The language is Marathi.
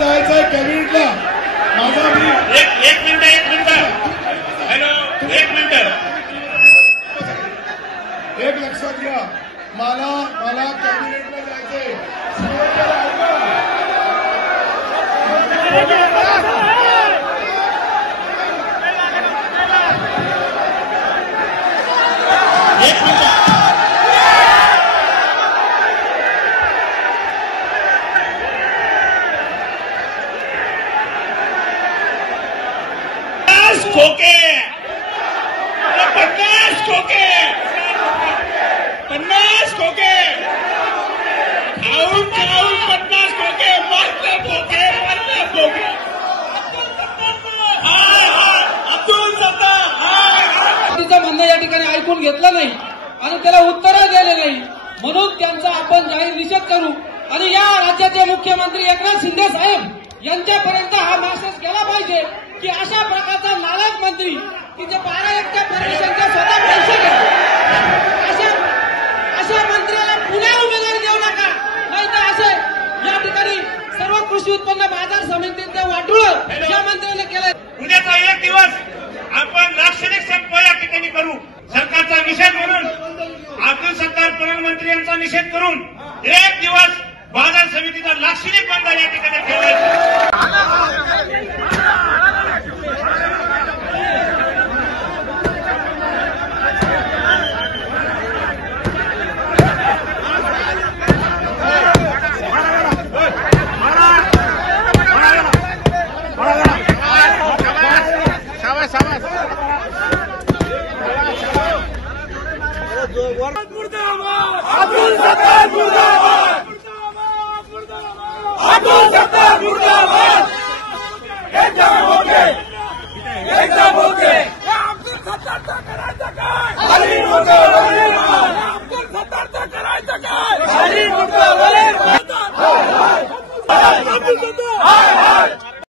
जायचंय कॅबिनेटला. माझा एक मिनिट हॅलो एक मिनिट एक लक्षात घ्या. मला कॅबिनेटला जायचंय. खोके 50 खोके 50 खोके खाऊन 50 खोके मरते खोके अब्दुल सत्तार तिचं म्हणणं या ठिकाणी ऐकून घेतलं नाही आणि त्याला उत्तरं दिले नाही, म्हणून त्यांचा आपण जाहीर निषेध करू आणि या राज्याचे मुख्यमंत्री एकनाथ शिंदे साहेब यांच्यापर्यंत हा मेसेज गेला पाहिजे की अशा प्रकारचा नालायक मंत्री की जे 12 परमिशनचे स्वतः पैसे घेतात अशा मंत्र्याला पुन्हा उमेदवारी देऊ नका, नाही तर असे या ठिकाणी सर्व कृषी उत्पन्न बाजार समितीचे वाटोळ या मंत्र्याने केलं. उद्याचा एक दिवस आपण लाक्षणिक संप या ठिकाणी करू. सरकारचा निषेध म्हणून अब्दुल सत्तार प्रधानमंत्री यांचा निषेध करून एक दिवस बाजार समितीचा लाक्षणिक बंद या ठिकाणी ठेवायचा.